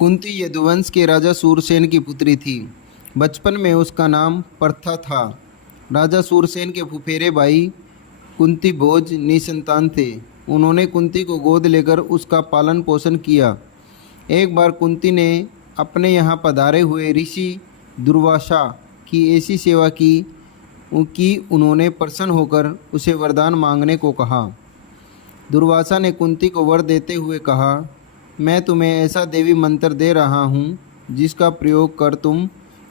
कुंती यदुवंश के राजा सूरसेन की पुत्री थी। बचपन में उसका नाम प्रथा था। राजा सूरसेन के फुफेरे भाई कुंती भोज निसंतान थे। उन्होंने कुंती को गोद लेकर उसका पालन पोषण किया। एक बार कुंती ने अपने यहाँ पधारे हुए ऋषि दुर्वासा की ऐसी सेवा की कि उन्होंने प्रसन्न होकर उसे वरदान मांगने को कहा। दुर्वासा ने कुंती को वर देते हुए कहा, मैं तुम्हें ऐसा देवी मंत्र दे रहा हूँ जिसका प्रयोग कर तुम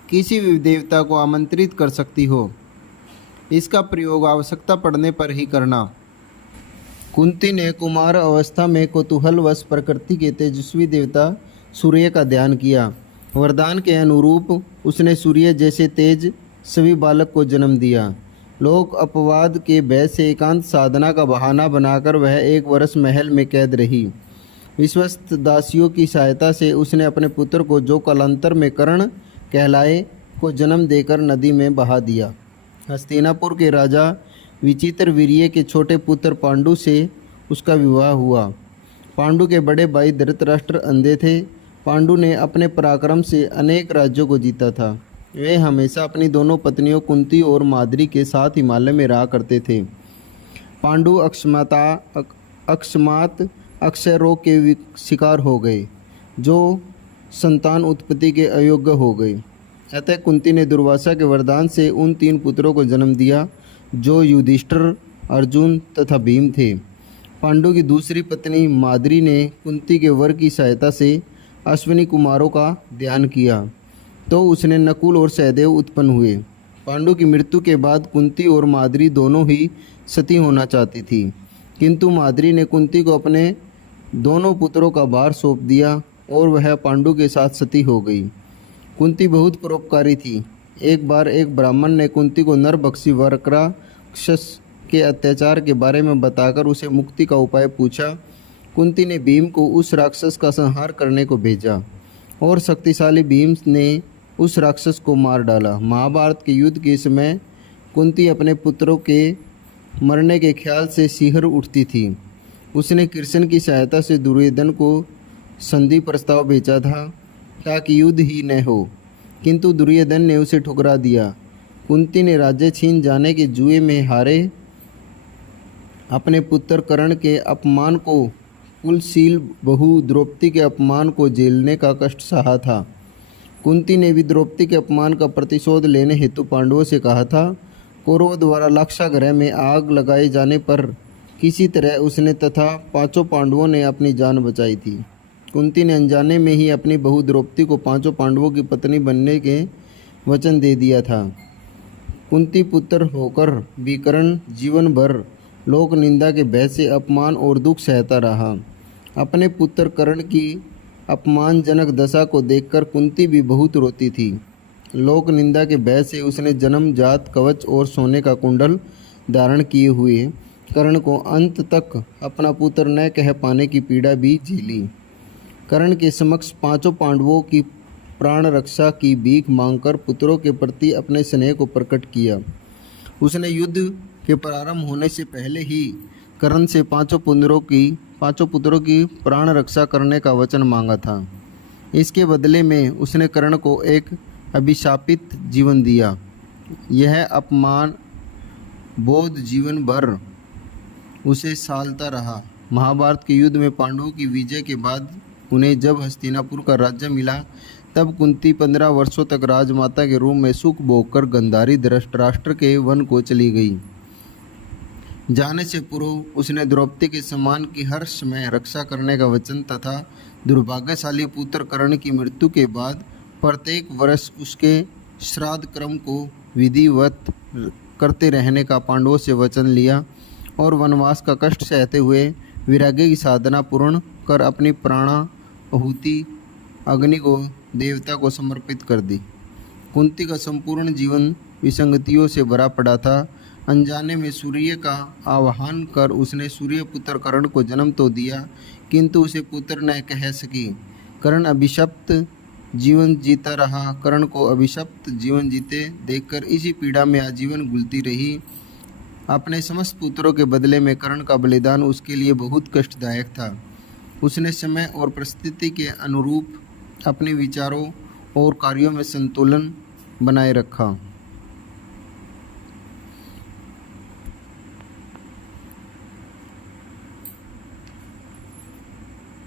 किसी भी देवता को आमंत्रित कर सकती हो। इसका प्रयोग आवश्यकता पड़ने पर ही करना। कुंती ने कुमार अवस्था में कौतूहलवश प्रकृति के तेजस्वी देवता सूर्य का ध्यान किया। वरदान के अनुरूप उसने सूर्य जैसे तेज सभी बालक को जन्म दिया। लोक अपवाद के भय से एकांत साधना का बहाना बनाकर वह 1 वर्ष महल में कैद रही। विश्वस्त दासियों की सहायता से उसने अपने पुत्र को, जो कालांतर में कर्ण कहलाए, को जन्म देकर नदी में बहा दिया। हस्तिनापुर के राजा विचित्र वीर्य के छोटे पुत्र पांडु से उसका विवाह हुआ। पांडु के बड़े भाई धृतराष्ट्र अंधे थे। पांडु ने अपने पराक्रम से अनेक राज्यों को जीता था। वे हमेशा अपनी दोनों पत्नियों कुंती और माद्री के साथ हिमालय में रहा करते थे। पांडु अकस्मात अक्षय रोग के शिकार हो गए, जो संतान उत्पत्ति के अयोग्य हो गए। अतः कुंती ने दुर्वासा के वरदान से उन 3 पुत्रों को जन्म दिया, जो युधिष्ठिर, अर्जुन तथा भीम थे। पांडु की दूसरी पत्नी माद्री ने कुंती के वर की सहायता से अश्विनी कुमारों का ध्यान किया, तो उसने नकुल और सहदेव उत्पन्न हुए। पांडु की मृत्यु के बाद कुंती और माद्री दोनों ही सती होना चाहती थी, किंतु माद्री ने कुंती को अपने दोनों पुत्रों का भार सौंप दिया और वह पांडु के साथ सती हो गई। कुंती बहुत परोपकारी थी। एक बार एक ब्राह्मण ने कुंती को नरभक्षी वरराक्षस के अत्याचार के बारे में बताकर उसे मुक्ति का उपाय पूछा। कुंती ने भीम को उस राक्षस का संहार करने को भेजा और शक्तिशाली भीम ने उस राक्षस को मार डाला। महाभारत के युद्ध के समय कुंती अपने पुत्रों के मरने के ख्याल से सिहर उठती थी। उसने कृष्ण की सहायता से दुर्योधन को संधि प्रस्ताव भेजा था ताकि युद्ध ही न हो, किंतु दुर्योधन ने उसे ठुकरा दिया। कुंती ने राज्य छीन जाने के जुए में हारे अपने पुत्र कर्ण के अपमान को, कुलशील बहू द्रौपदी के अपमान को झेलने का कष्ट सहा था। कुंती ने भी द्रौपदी के अपमान का प्रतिशोध लेने हेतु पांडवों से कहा था। कौरवों द्वारा लाक्षागृह में आग लगाए जाने पर किसी तरह उसने तथा 5 पांडवों ने अपनी जान बचाई थी। कुंती ने अनजाने में ही अपनी बहू द्रौपदी को 5 पांडवों की पत्नी बनने के वचन दे दिया था। कुंती पुत्र होकर भी कर्ण जीवन भर लोक निंदा के भय से अपमान और दुख सहता रहा। अपने पुत्र कर्ण की अपमानजनक दशा को देखकर कुंती भी बहुत रोती थी। लोक निंदा के भय से उसने जन्मजात कवच और सोने का कुंडल धारण किए हुए कर्ण को अंत तक अपना पुत्र न कह पाने की पीड़ा भी झेली। कर्ण के समक्ष 5 पांडवों की प्राण रक्षा की भीख मांगकर पुत्रों के प्रति अपने स्नेह को प्रकट किया। उसने युद्ध के प्रारंभ होने से पहले ही कर्ण से 5 पुत्रों की प्राण रक्षा करने का वचन मांगा था। इसके बदले में उसने कर्ण को एक अभिशापित जीवन दिया। यह अपमान बोध जीवन भर उसे सालता रहा। महाभारत के युद्ध में पांडवों की विजय के बाद उन्हें जब हस्तिनापुर का राज्य मिला, तब कुंती 15 वर्षों तक राजमाता के रूप में सुख भोगकर गंधारी धृतराष्ट्र के वन को चली गई। जाने से पूर्व उसने द्रौपदी के सम्मान की हर समय रक्षा करने का वचन तथा दुर्भाग्यशाली पुत्र कर्ण की मृत्यु के बाद प्रत्येक वर्ष उसके श्राद्ध क्रम को विधिवत करते रहने का पांडवों से वचन लिया और वनवास का कष्ट सहते हुए वैराग्य की साधना पूर्ण कर अपनी प्राणाहुति अग्नि को देवता को समर्पित कर दी। कुंती का संपूर्ण जीवन विसंगतियों से भरा पड़ा था। अनजाने में सूर्य का आह्वान कर उसने सूर्य पुत्र कर्ण को जन्म तो दिया, किंतु उसे पुत्र न कह सकी। कर्ण अभिशप्त जीवन जीता रहा। कर्ण को अभिशप्त जीवन जीते देखकर इसी पीड़ा में आजीवन घुलती रही। अपने समस्त पुत्रों के बदले में कर्ण का बलिदान उसके लिए बहुत कष्टदायक था। उसने समय और परिस्थिति के अनुरूप अपने विचारों और कार्यों में संतुलन बनाए रखा।